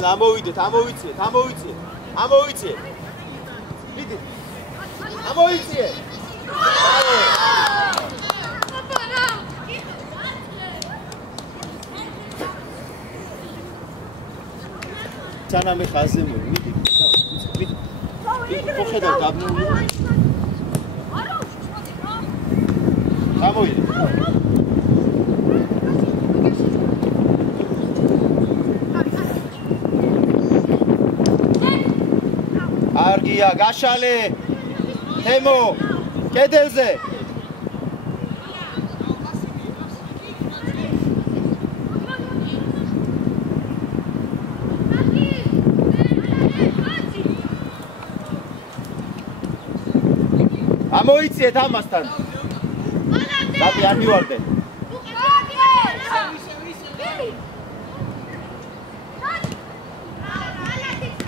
გასულ, ამოვიდეთ, ამოვიციეთ. მიდით. ამოვიციეთ. სანამ ხაზე მივიდით. ხო ხედავ დაბნეული. გამოვიდეთ. არგია, გაშალე. თემო, კედელზე. ამოიციეთ ამასთან. დაბი არ მივარდე.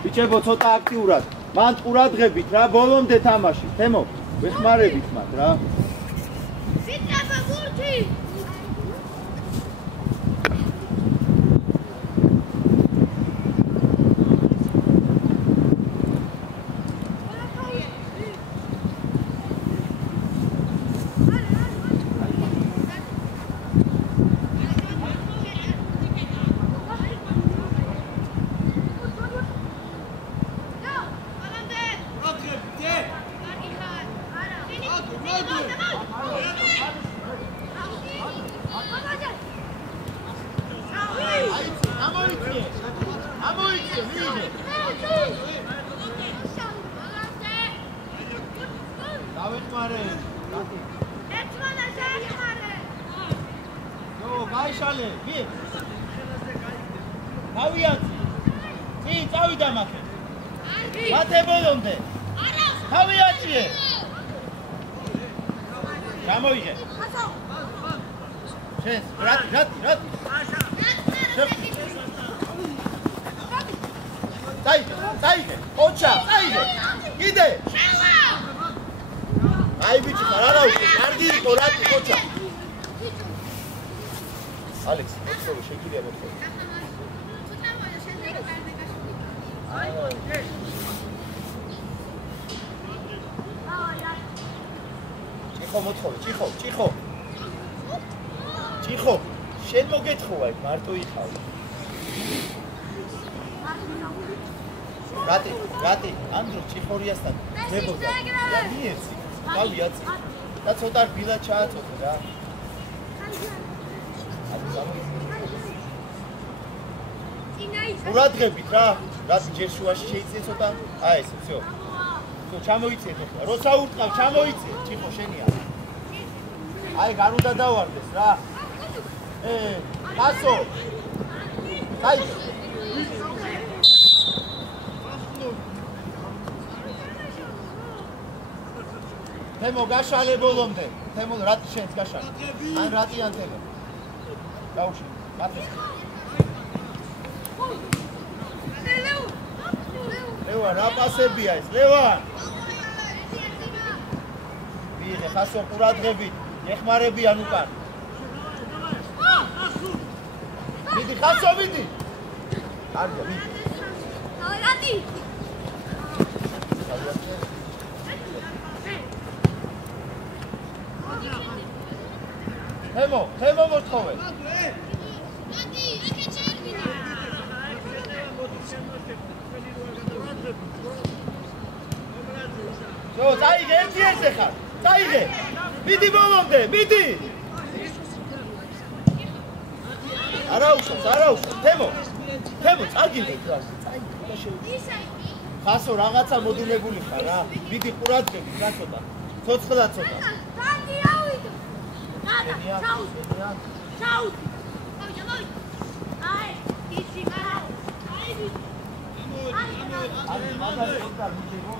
ბიჭებო, ცოტა აქტიურად. მან ყურადღებით რა, ბოლომდე თამაში. თემო, ვეხმარებით მათ რა. სიტყვა გურთი. ჭიხო, შენ მოგეთხოვა იქ მარტო იხავ. რატი, ანდრო ჭიხორიასთან დებოდა. და მიეცი, გავიაცი. და ცოტა რბილა ჩააწოდე რა. ყურადღებით რა, რაც ჯერ შუაში შეიწიე ცოტა. აი ეს, всё. ჩამოიწიეთ ახლა. როცა ურტყავ, ჩამოიწიეთ, ჭიხო შენია. აი, გარ უნდა დავარდეს რა. გასო. აი. თემო გაშალე ბოლომდე. თემო რატი შენს გაშალე? ან რატიან თემო? დაუშვი. მათე. ლევან, რა პასებია ეს? ლევან. ვიღე, ხასო ყურადღებით. ეხმარებიან უკან. მიდი, ხასო მიდი. არგა, მიდი. რატი? თემო მოთხოვე. წაიღე, ერთი ხარ. წაიღე. მიდი ბოლომდე, მიდი. არაუშავს. თემო, წაგიღე რა. ხასო რაღაცა მოდუნებული ხარ რა. მიდი ყურადღებით რა ცოტა. ცოცხლა ცოტა. დადი ავიდო. ჩაუდი. აი, ისი არა. აი, მაგარი ხარ მიჯერო.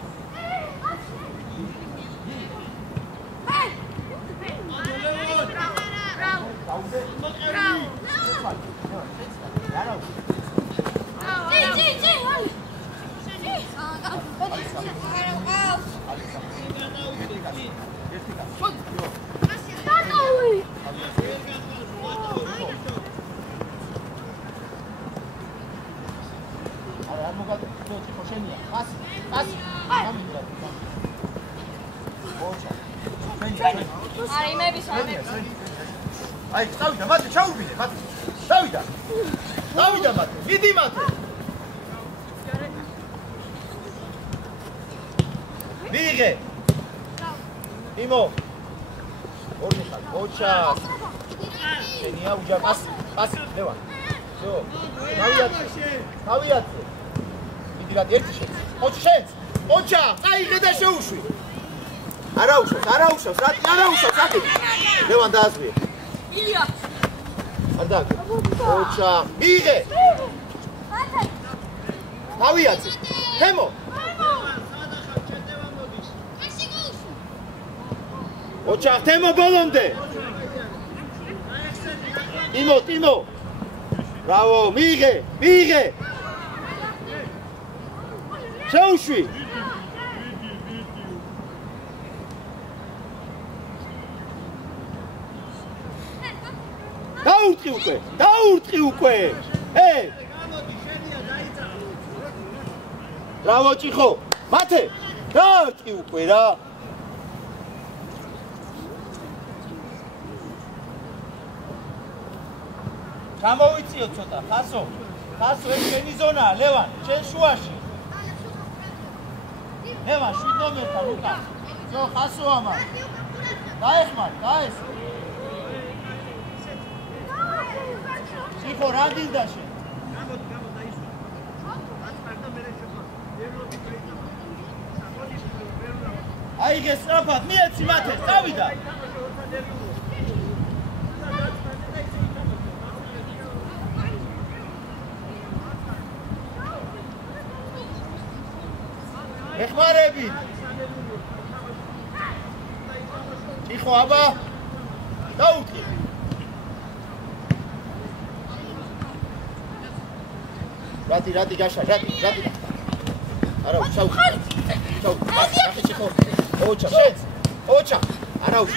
აი, წავიდა, მათე, ჩაურბინე, მათე. წავიდა. წავიდა მათე, მიდი მათე. მიიღე. იმო. ორი ხალ, ოჩა. შენია უჯა პასი, ლევან. всё. დავიათე. მიდი რა ერთი შენ. ოჩა შენ. ოჩა, წაიღე და შეუშვი. არა უშავს, რატი? ლევან დაასვიე. ილია. ანდა. ოჩა, მიიღე. დავიათე. თემო. ოჩა, თემო ბოლომდე. ტიმო. ბრავო, მიიღე. შეუშვი. დაურტყი უკვე. ბრავო, ჭიხო. მათე. დაურტყი უკვე რა. ჩამოვიწიო ცოტა, ხასო, ეს შენი ზონაა, ლევან, შენ შუაში. ლევან, 7 ნომერთან უკან. всё, ხასო ამან. დაეხმარ, დაესე. ჭიხო, რა დინდა შენ? გამოდი დაისვა. რაც პარტა მე შეფა. აიღე სწრაფად, მიეცი მათეს, წავიდა. ეხმარებით. ჭიხო, აბა. დაუთხი. რატი გაშა, რატი. არა, ჩაუ. ნახე ჭიხო. ოჩა, შენს. ოჩა. არა უშ.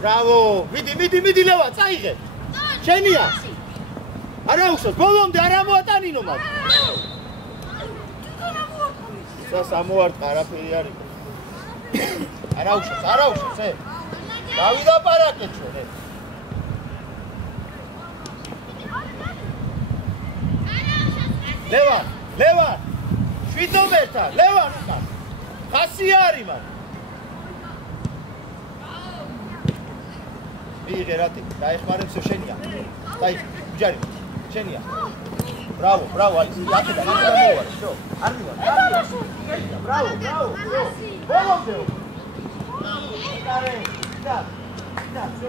ბრავო. მიდი ლევა, წაიღე. შენია. არა უშავს, ბოლომდე არ ამოატანინო მათ. სამოარტყა არაფერი არ იყო. არა უშავს, ე. დავიდაპარაკე ჩვენ, ე. ლევან. 7 ნომერთან, ლევან უკან. ხასი არის მან. მიიღე რატი, დაეხმარებსო შენია. დაიხ, ჯარი, შენია. ბრავო, აი, აქედან მოვარ, შო. არ მივარ. ბრავო. ბოლომდე. და, შო,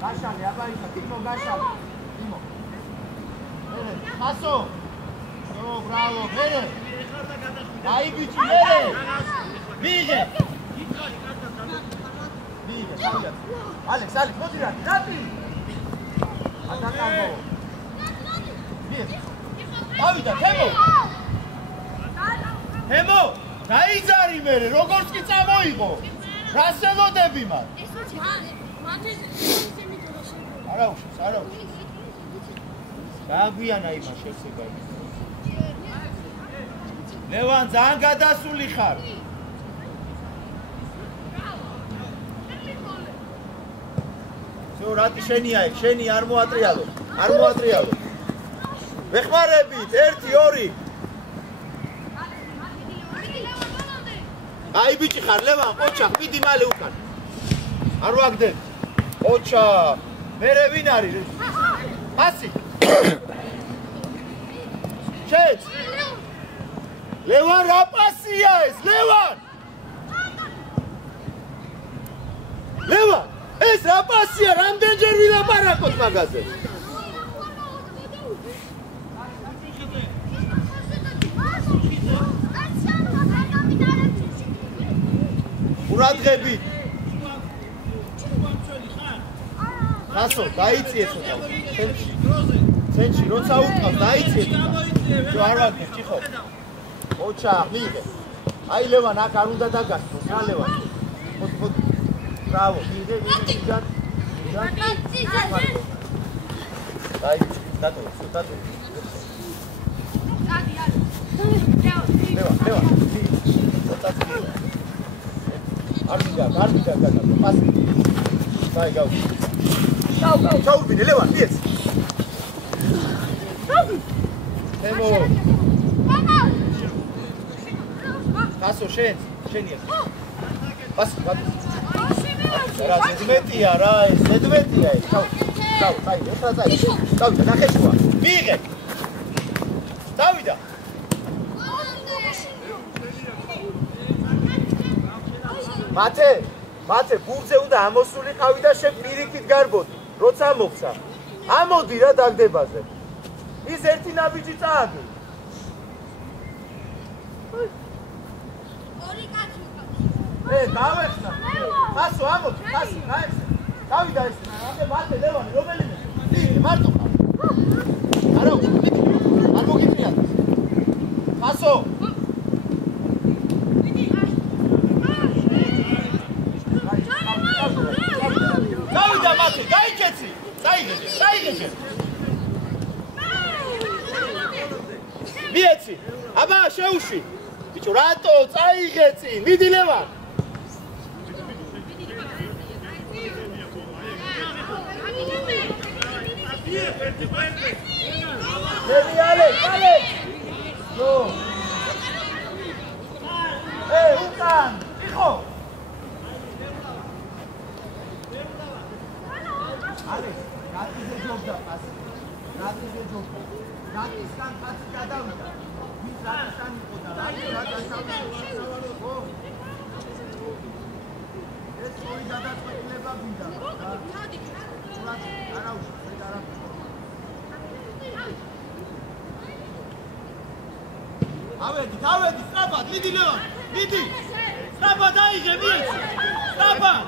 გაშალე, აბა ისა, ტიმო გაშალე. ტიმო. ხასო. შო, ბრავო, მერე. აი ბიჭი, მერე. მიიღე. ალექს, მოდი რატი? ატაკამბო. ავიდა, თემო, დაიძარი მერე, როგორც კი წამოიღო. რას ელოდები მათ? არა უშავს. გააგვიანა იმას შეცება. ლევან, ძალიან გადასული ხარ. რატი შენია ეგ, შენი არ მოატრიალო. ვეხმარებით, 1 2. აი ბიჭი ხარ, ლევან, ოჩა, მიდი მალე უკან. არ ვაგდებ. ოჩა, მერე ვინ არის? პასი. შეც. ლევან, რა პასია ეს? ლევან. ეს რა პასია, რამდენჯერ ვილაპარაკოთ მაგაზე? ყურადღებით. ხასო, დაიწიე ცოტა. ცენტში, როცა უყავს, დაიწიე. შო არ ვაგებ, ჭიხო. ოჩა, მიიღე. აი ლევან, აქ არ უნდა დაგასწროს, რა ლევან? მოდი. Bravo, მიიღე. აი, დატო. ლევან. არ მიდარ გადა პასი დაი გაუ ჩაურბინე ლევან მიეც ემო გასო შენია პასი რა ზედმეტია რა ეს ზედმეტია ეს ჩაუ დაი ეხლა დავიდა ნახეშვა მიიღე დავიდა მათე გულზე უნდა ამოსულიყავი და შენ პირიქით გარბოდი როცა მოხსა ამოდი რა დაგდებაზე ის ერთი ნაბიჯი წააგე ორი კაცი გავეხსნა ხასო ამოდი ხასი გაეხსნა დავიდა ეს მათე ლევანი რომელიმე მიიღე მარტო არა არ მოგიწია ხასო დავიდა მათე გაიქეცი წაიგეჯე მიეცი აბა შეუში ბიჭო რატო წაიგეცი მიდი ლევან ale no ucan hijo ale gatize jobda pasi gatize jobda gatistan pasi gadavida mis gatistan iqo da ეს ორი გადაწყვეტილება გინდა არა უშენ არა ავედი სწრაფად მიდი ლევან მიდი სწრაფად აიღე მიეცი სწრაფად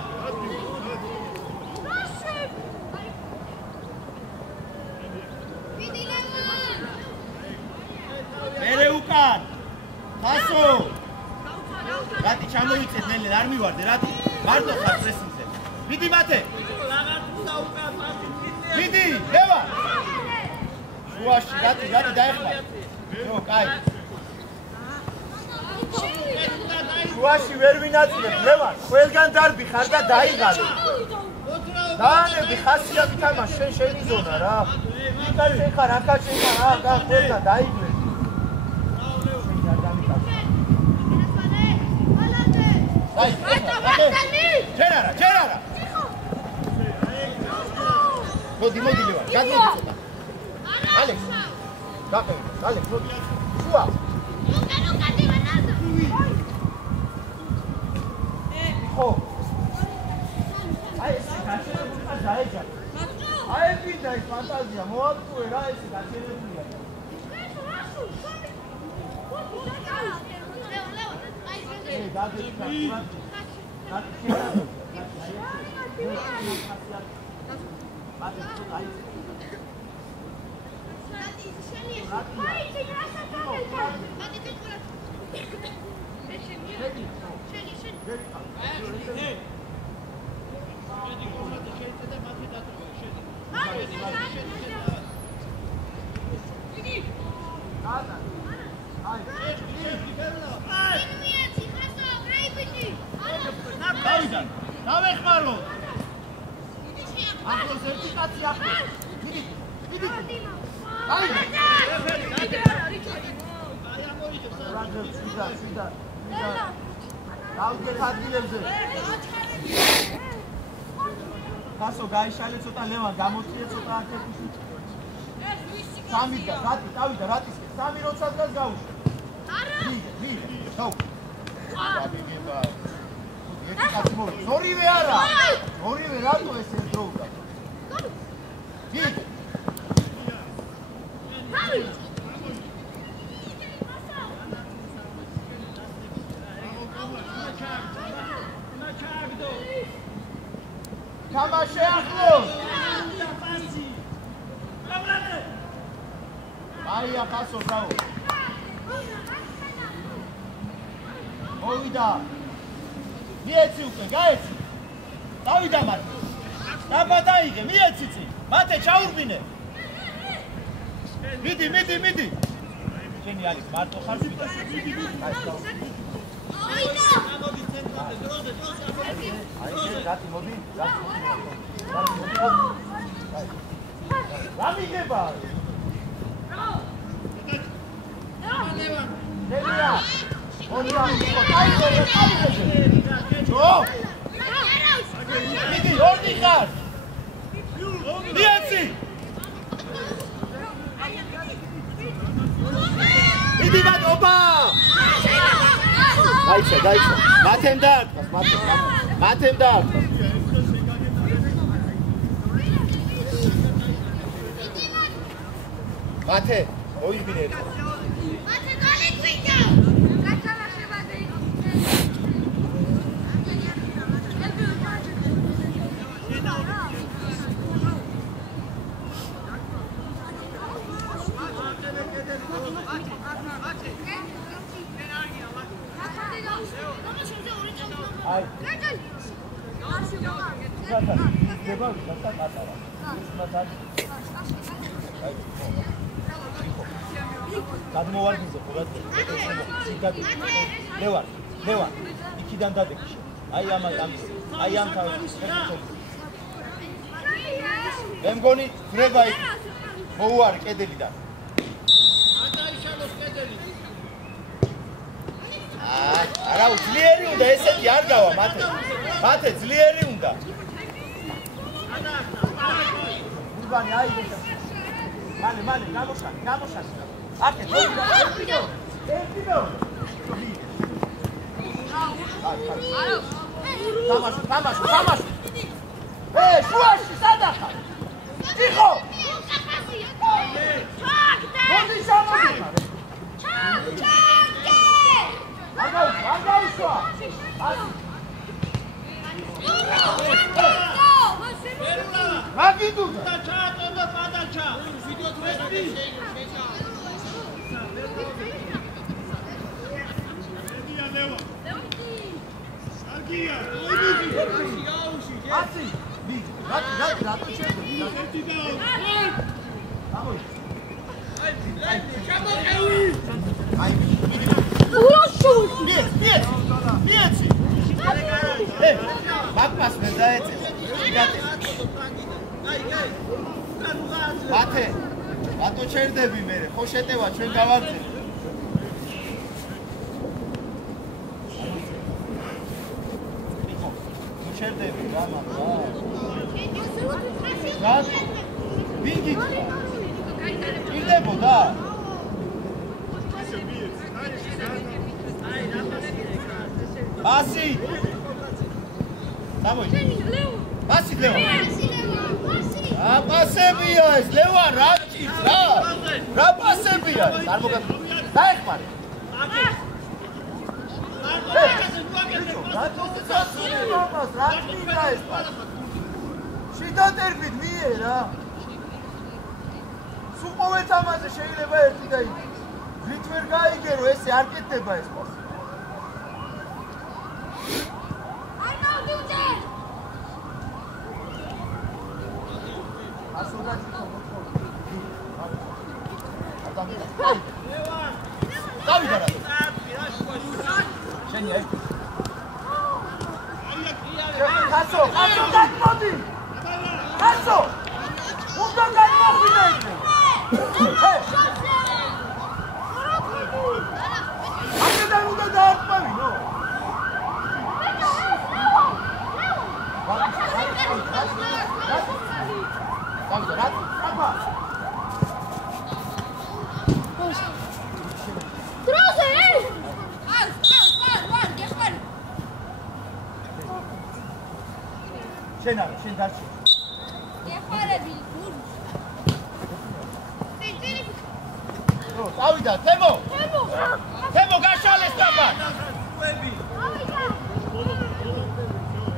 მიდი ლევან მერე უკან ხასო რატი ჩამოიწეთ ნელი არ მივარდე რატი მარტო ხარ პრესინგზე მიდი მათე მიდი ლევან შუაში რატი დაეხმარ ნო კაი შუაში ვერ ვინაწილებ ლევან ყველგან დარბი ხარ და დაიღალე დაანები ხასიათი თამაშ შენი ზონა რა შენ ხარ აქაც შენ ხარ აქ ყველგან დაიგლე ჯერ არა მოდი ლევან გადმოდი ცოტა ალექს მოდი შუა ხო აი ეს გაჩერებული ხარ დაეჯა აი ვიდა ის ფანტაზია მოაკვე რა ეს გაჩერებულია დავეხმარო ახლოს ერთი კაცი ახლოს მიდი დავდგეთ ადგილებზე ხასო გაიშალე ცოტა ლევან გამოწიე ცოტა აკეთუში სამი და დავიდა რატისკენ სამი როცა დგას გავუშვა მიიღე დაუ დაბიგება ერთი კაცი მოვა ორივე არა ორივე რატო ეს ერთდროულად მიიღე თამაში ახლოს აი ახასო ბრავო მოვიდა მიეცი უკვე გაეცი დავიდა მარტო დაბა დაიღე მიეცი წი მათე ჩაურბინე მიდი შენი არის მარტო ხარ ვიდა აიდა რატი მოდი რა მიგება ნელია ორია ჯო მიდი ორდი ხარ დიაცი მიდი ბატობა დაიცა მათემ დაარტყას მათემ დაარტყას მათე ოიბინე მათე გალიწია გაჩალაშება დე აი გადმოვარგიზო ხურად ლევან იქიდან დადეკი აი ამ თავის მე მგონი ვრება იქ მოუარი კედელიდან არა უძლიერი უნდა ესეთი არ გავა მათე ძლიერი უნდა ურბანი აი მალე გამოშანი აკეთე თამაშ შუაში სადახარ ტიხო მოდი შემოდი აგაუშვა მაგიდუ და ჩაატონდა პადაჩა ვიდეო თვესდი ედია ლევა არგია აუში აცი რატო შეგვიდა აი მიეცი მაგმას მე დაეწესა მათე რატო ჩერდები მე ხო შეტევა ჩვენ გავარდე ნუ ჩერდები რა მამა რა ვინგი ირდებოდა ბასი გამოიჩი ბასი ლევან აპასებია ეს ლევან რა ჭირს რა პასებია არ მოგა დაეხმარე რა ჭირდა ეს პასი შიდატერბით მიერა სულ ყოველ თამაშზე შეიძლება ერთი და იქ ვით ვერ გაიგერო ესე არ კეთდება ეს პასი შენ დარჩი. გეხმარები. წავიდა, თემო. თემო გაშალეს თაბა.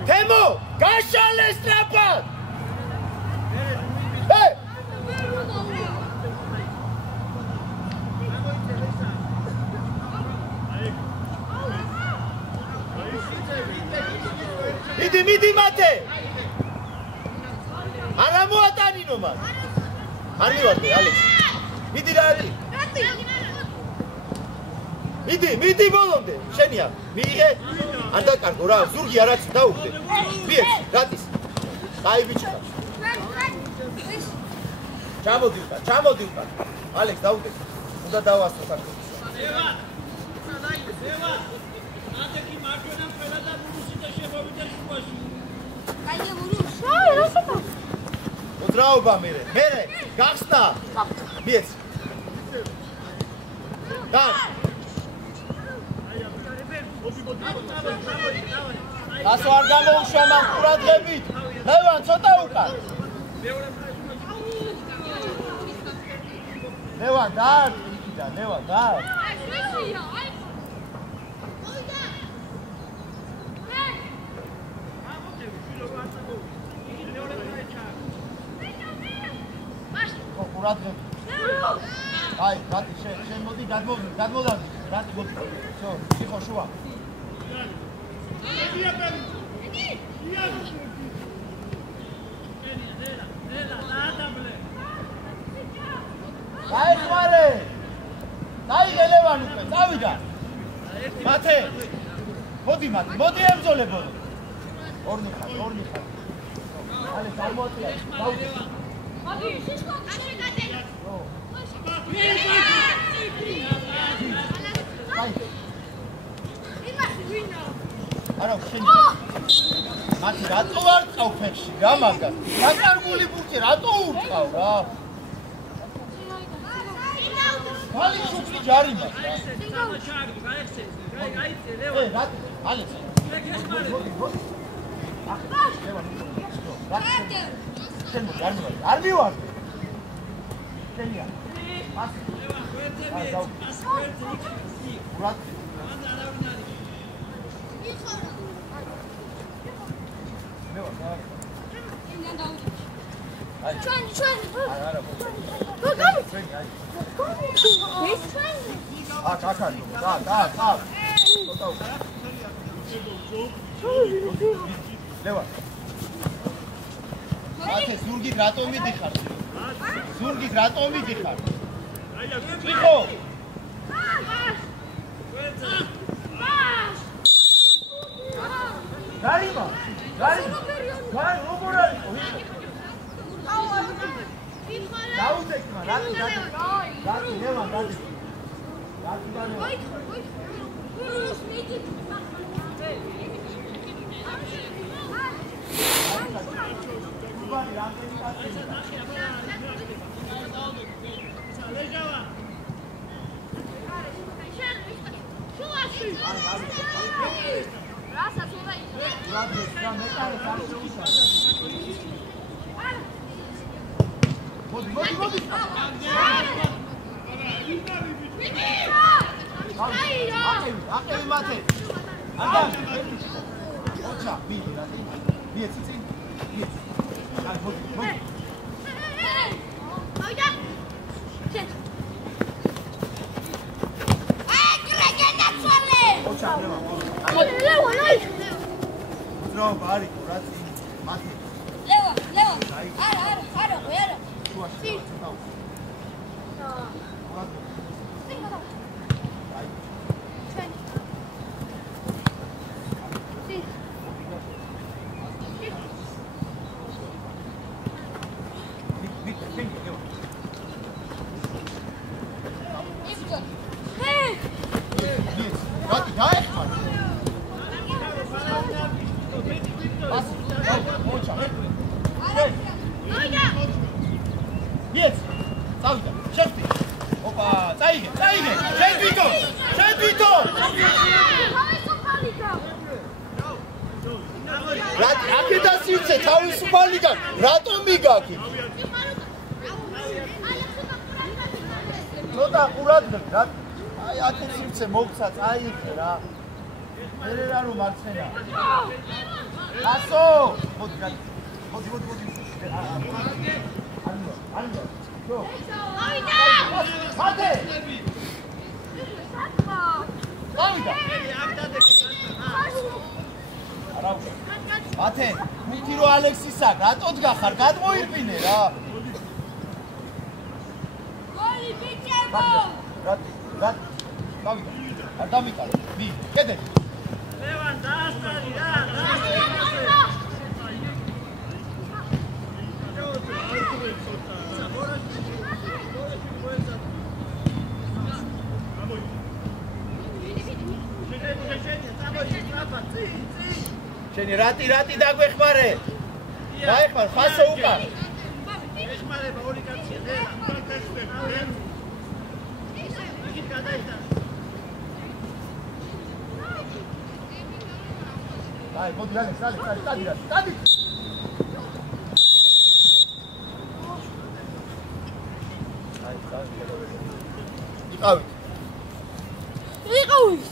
თემო, გაშალეს თაბა. მიდი მათე. არა მოატანინო მას. არ მივარდე, ალექსი. მიდი რა არის? მიდი ბოლომდე. შენია. მიიღე. არ დაკარგო რა. ზურგი არაც დაუგდე. მიეც, რატის. აი ბიჭო. ჩამოდი უკან. ალექს დაუგდე. უნდა დავასწრო საქმე. დევა. ათექი მარჯვენა ყველა და ბურუსი და შევავიდა შუაში. კაი ბურუსი. აი, რასაკა. მოძრაობა მერე გახსნა. მიეც. და ასო არ გამოუშვა მან ყურადღებით. ლევან ცოტა უკან. ლევან დაარტყი იქიდან, ლევან დაარტყი. ყურადღებით. აი, რატი შენ მოდი გადმოდარდი. რატი მოდი. всё, тихо შუა. გაიხმარე. დაიღე ლევან უკვე, წავიდა. მათე. მოდი ემზოლებო. ორნი ხარ. ალე წარმოაწია. დაუდი. მოდი, შიშკო, კაშე გადე. არა შენ მათი რატო არ წავ ფეხში რა მაგას დაკარგული ბურთი რატო ურწავ რა ხალი შუქი ჯარი მას რა რა ალექს შენ არ მივარ შენია ზურგით რატომ მიდიხარ? ზურგით რატომ მიდიხარ? იხო! გარიმა! როგორ არის? დაუძექმა, რატი ლევან, რატი აკევი მათე. ანდა. ოჩა, მიდი რა. მიეც წინ. მიეც. აი, მოდი. ავიდა. შენ. აი, კრეგენა ცვალე. ოჩა, ლევან. ლევან, აი. ძრო, ბარი, რა წინ. მათე. ლევან. არა, ვერა. შუაში. რატომ მიგაკი? ცოტა ყურადღებ რა. აი 10 სივრცე მოგცა, წაიღე რა. მერე რა რომ მარცხენა. ასო! მოდი. ანდა. ჩო. ავიდა! მადე! ავიდა! არა უკვე. მათე, მითი რო ალექსისა, რატო დგახარ? გადმოირბინე რა. გოლი ბიჭებო! რატი? გავიდა. არ დამიტანე. მი, კედელი. ლევან დაასტარი რა. შენი რატი დაგვეხმარე? დაეხმარ, ხასო უკან. ეხმარება ორი კაცია და იგი გადაიჭრა. აი, მოდი, დადი. იყავით.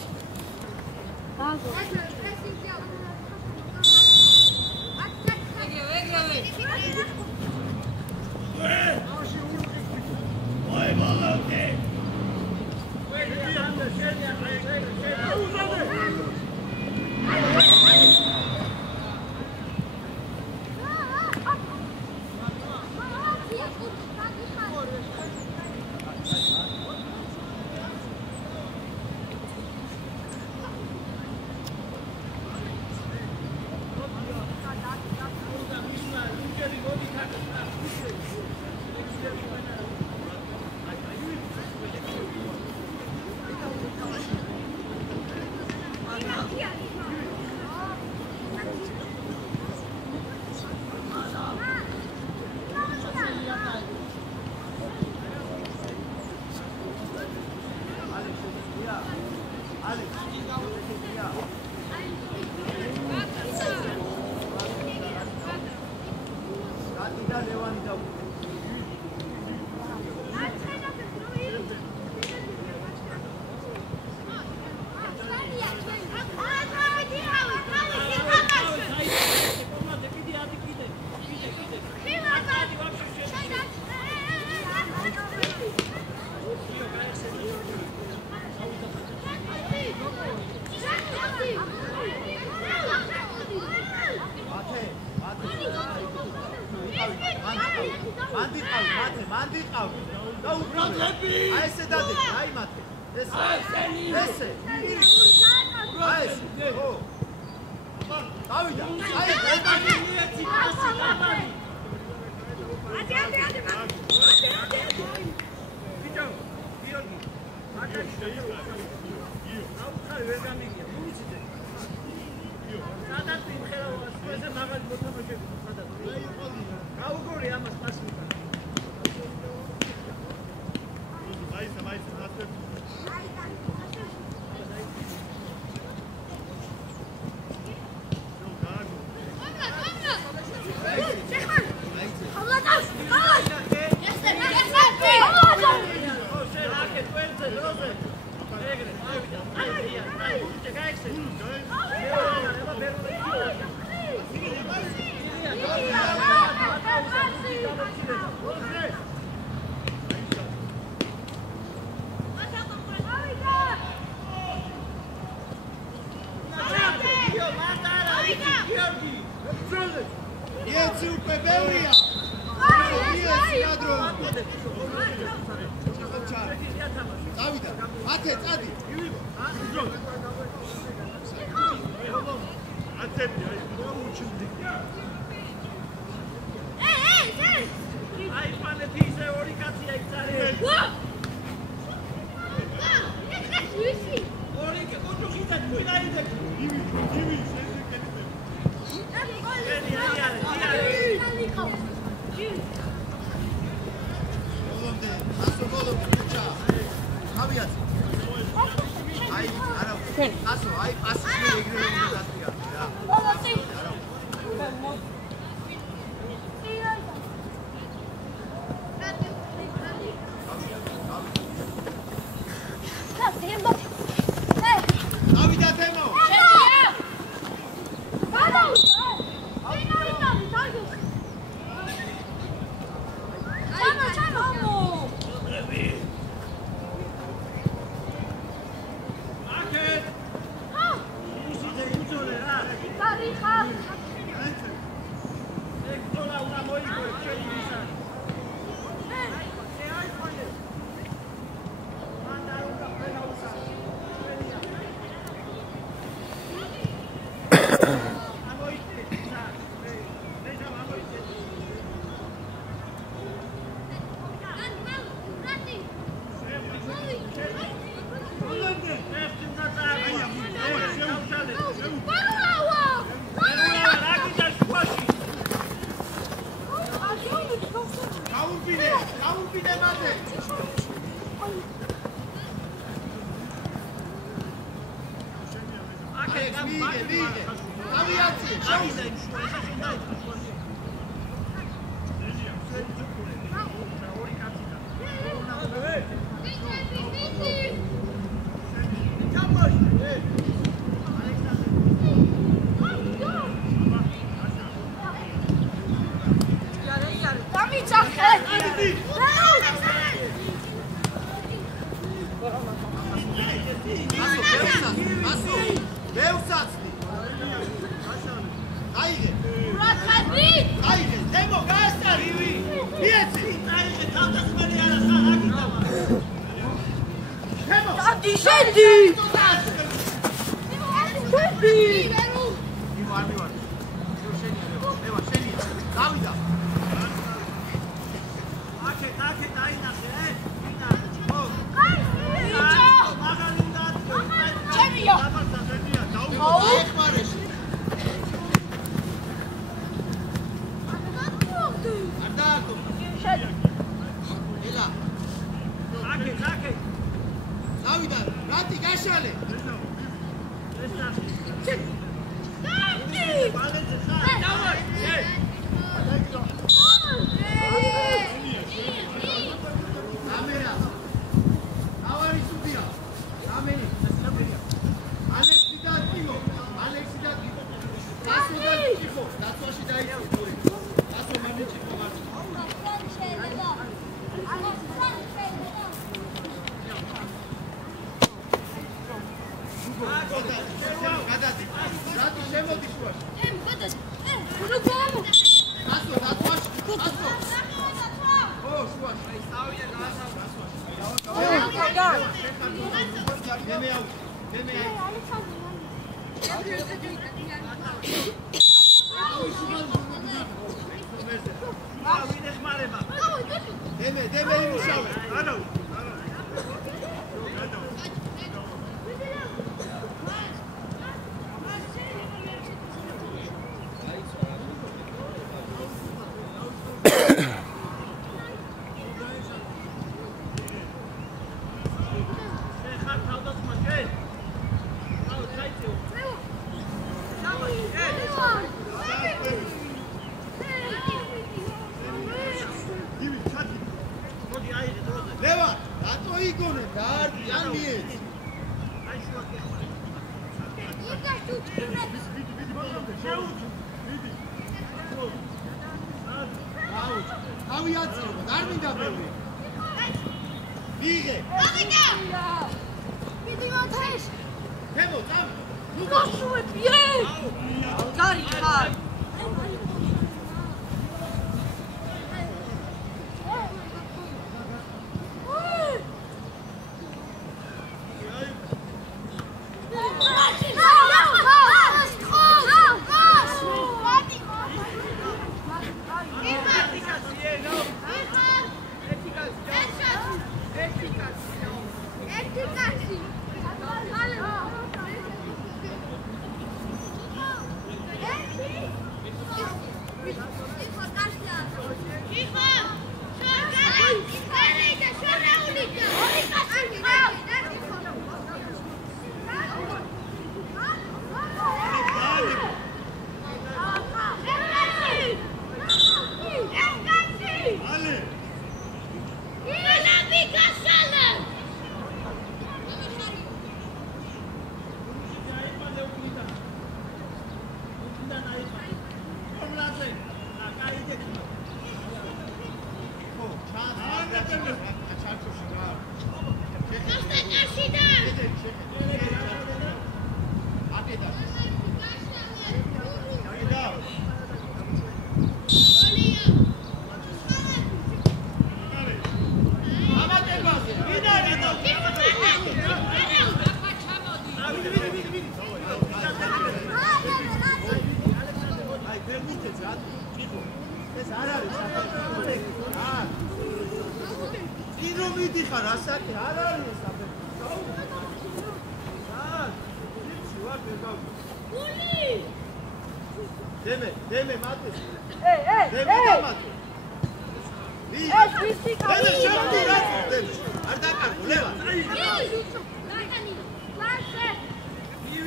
Hey!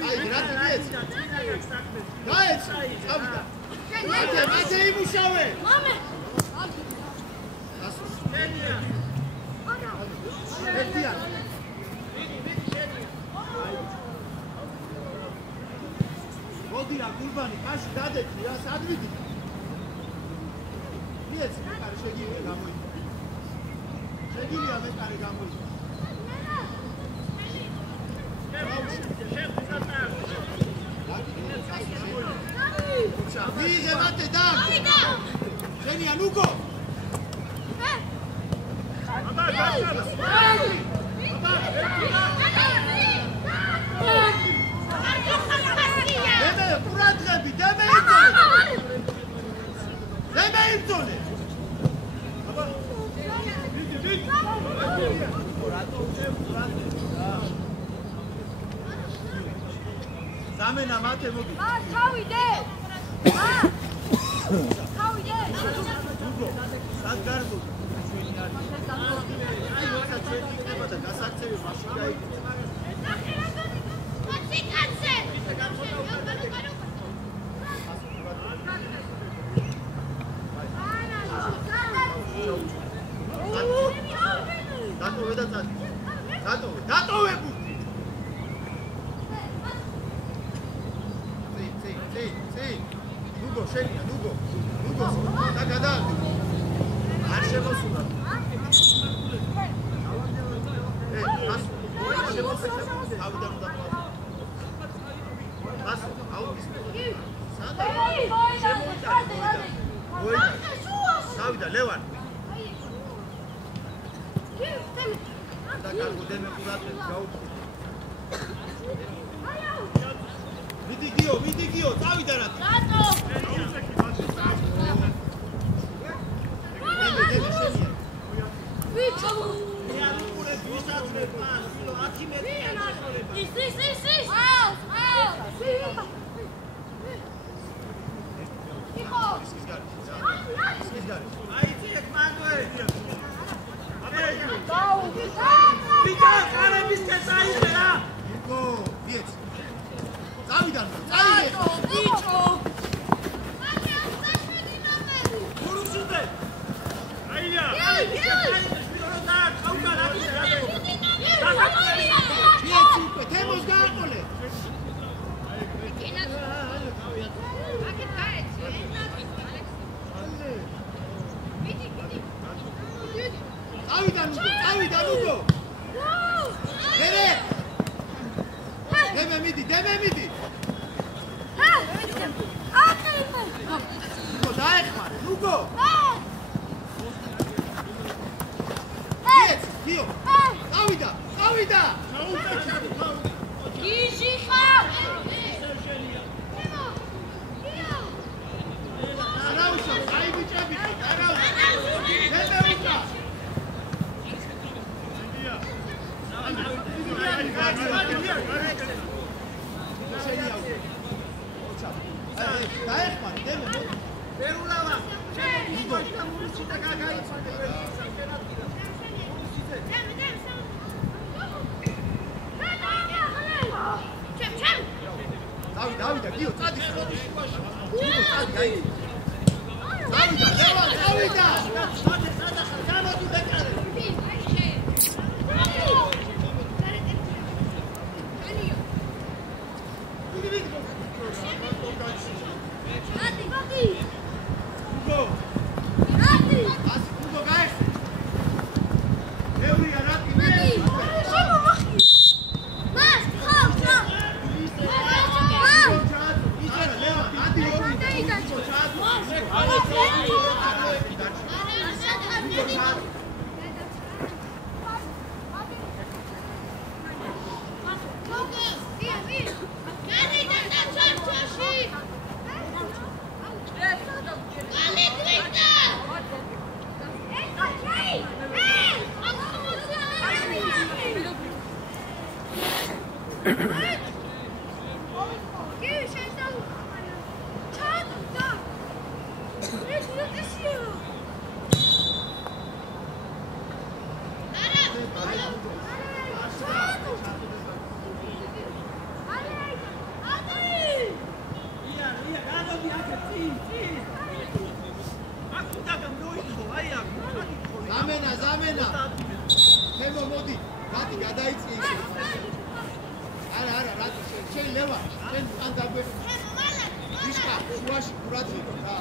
აი, რატი გიეც? გაეც, წავიდა. მათე იმუშავე. მამე. ერთიან. მოდი რა, გურბანი, ხაში დადექი რა, სად ვიდი? მიეც, მეკარე შეგიძლია გამოიწვა. შეგიძლია მეკარე გამოიწვა. ვიზე მათე და. შენია ნუკო. აბა, გასალა. დემე, ყურადღები, დემე იბრძოლე. აბა. ზამენა მათე მოგი. თავიდე. თავიდე. სად გარბო? აი, როცა ჩვენ იქნება და გასაქცევი მაშინ გაიგე. დატოვე და წადი. დატოვე ბუთი. წი. ნუგო შენია, ნუგო. და გადა. არ შემოსულა. ავიდან უნდა მას აუგის სავიდა ლევან და კარგო დემე ყურადღებ გაუწევ მიდი გიო წავიდა რა დემე შენია ვიჩო ზამენა თემო მოდი რატი გადაიწია ისე არა რატი შეიძლება შენ თან დაგვე ვიშკა შუაში ყურადღე რა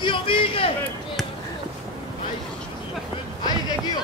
გიო მიიღე. აიღე გიო.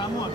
ჩამოარ